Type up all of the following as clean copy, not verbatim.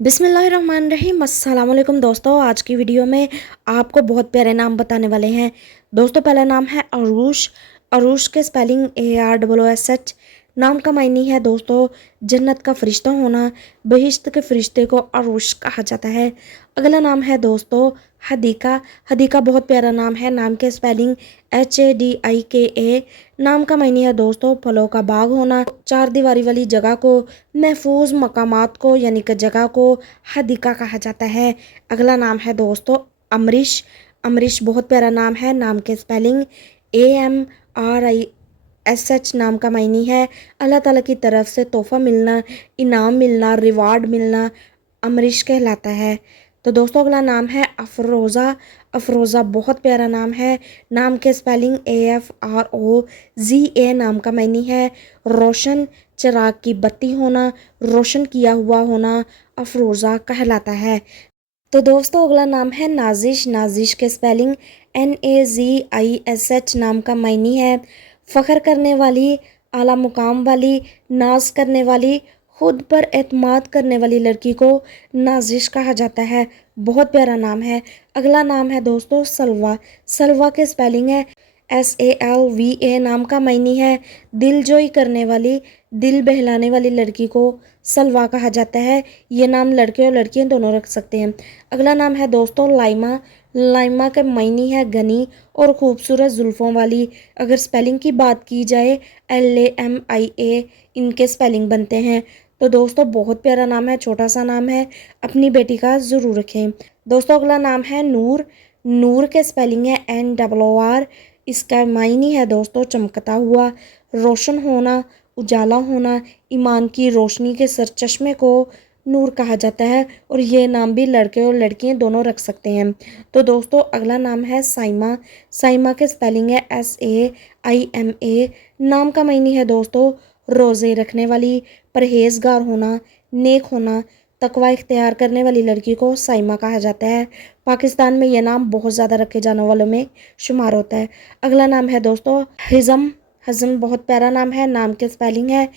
बिस्मिल्लाहिर्रहमानिर्रहीम अस्सलाम वालेकुम दोस्तों। आज की वीडियो में आपको बहुत प्यारे नाम बताने वाले हैं दोस्तों। पहला नाम है अरूश। अरूश के स्पेलिंग AROOSH। नाम का मायने है दोस्तों जन्नत का फरिश्ता होना। बहिश्त के फरिश्ते को अरूश कहा जाता है। अगला नाम है दोस्तों हदीका। हदीका बहुत प्यारा नाम है। नाम के स्पेलिंग HADIKA। नाम का मायने है दोस्तों फलों का बाग होना। चार दीवारी वाली जगह को, महफूज मकामात को यानी कि जगह को हदीका कहा जाता है। अगला नाम है दोस्तों अमरीश। अमरीश बहुत प्यारा नाम है। नाम के स्पेलिंग AMRISH। नाम का मायने है अल्लाह ताला की तरफ से तोहफा मिलना, इनाम मिलना, रिवार्ड मिलना अमरीश कहलाता है। तो दोस्तों अगला नाम है अफरोज़ा। अफरोज़ा बहुत प्यारा नाम है। नाम के स्पेलिंग AFROZA। नाम का मायने है रोशन, चिराग की बत्ती होना, रोशन किया हुआ होना अफरोज़ा कहलाता है। तो दोस्तों अगला नाम है नाजिश। नाजिश के स्पेलिंग NAZISH। नाम का मायने है फ़ख्र करने वाली, आला मुकाम वाली, नाज करने वाली, खुद पर एतमाद करने वाली लड़की को नाजिश कहा जाता है। बहुत प्यारा नाम है। अगला नाम है दोस्तों सलवा। सलवा के स्पेलिंग है SALVA। नाम का मायने है दिल जोई करने वाली, दिल बहलाने वाली लड़की को सलवा कहा जाता है। ये नाम लड़के और लड़कियां दोनों रख सकते हैं। अगला नाम है दोस्तों लाइमा। लाइमा के मायने है घनी और खूबसूरत जुल्फ़ों वाली। अगर स्पेलिंग की बात की जाए LAMIA इनके स्पेलिंग बनते हैं। तो दोस्तों बहुत प्यारा नाम है, छोटा सा नाम है, अपनी बेटी का ज़रूर रखें। दोस्तों अगला नाम है नूर। नूर के स्पेलिंग है NOOR। इसका मायने है दोस्तों चमकता हुआ, रोशन होना, उजाला होना। ईमान की रोशनी के सरचश्मे को नूर कहा जाता है और ये नाम भी लड़के और लड़कियां दोनों रख सकते हैं। तो दोस्तों अगला नाम है साइमा। साइमा के स्पेलिंग है SAIMA। नाम का मायने है दोस्तों रोज़े रखने वाली, परहेजगार होना, नेक होना, तकवा इख्तियार करने वाली लड़की को साइमा कहा जाता है। पाकिस्तान में यह नाम बहुत ज़्यादा रखे जाने वालों में शुमार होता है। अगला नाम है दोस्तों हिज़म। हज़म बहुत प्यारा नाम है। नाम के स्पेलिंग है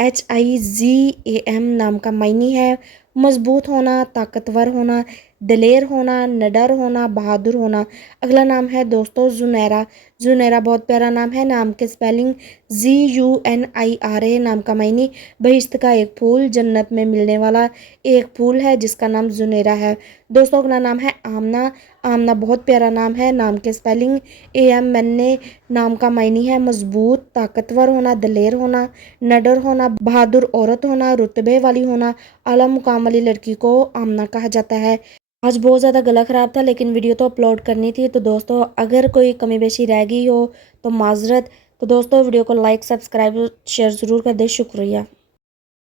HIZAM। नाम का मायने है मजबूत होना, ताकतवर होना, दलेर होना, निडर होना, बहादुर होना। अगला नाम है दोस्तों जुनैरा। जुनैरा बहुत प्यारा नाम है। नाम के स्पेलिंग ZUNIRA। नाम का मायने बहिश्त का एक फूल, जन्नत में मिलने वाला एक फूल है जिसका नाम जुनैरा है। दोस्तों अगला नाम है आमना। आमना बहुत प्यारा नाम है। नाम के स्पेलिंग AMNA। नाम का मायने है मजबूत, ताकतवर होना, दलेर होना, निडर होना, बहादुर औरत होना, रुतबे वाली होना। आला मुकाम वाली लड़की को आमना कहा जाता है। आज बहुत ज़्यादा गला ख़राब था लेकिन वीडियो तो अपलोड करनी थी। तो दोस्तों अगर कोई कमी बेशी रह गई हो तो माज़रत। तो दोस्तों वीडियो को लाइक, सब्सक्राइब, शेयर ज़रूर कर दें। शुक्रिया।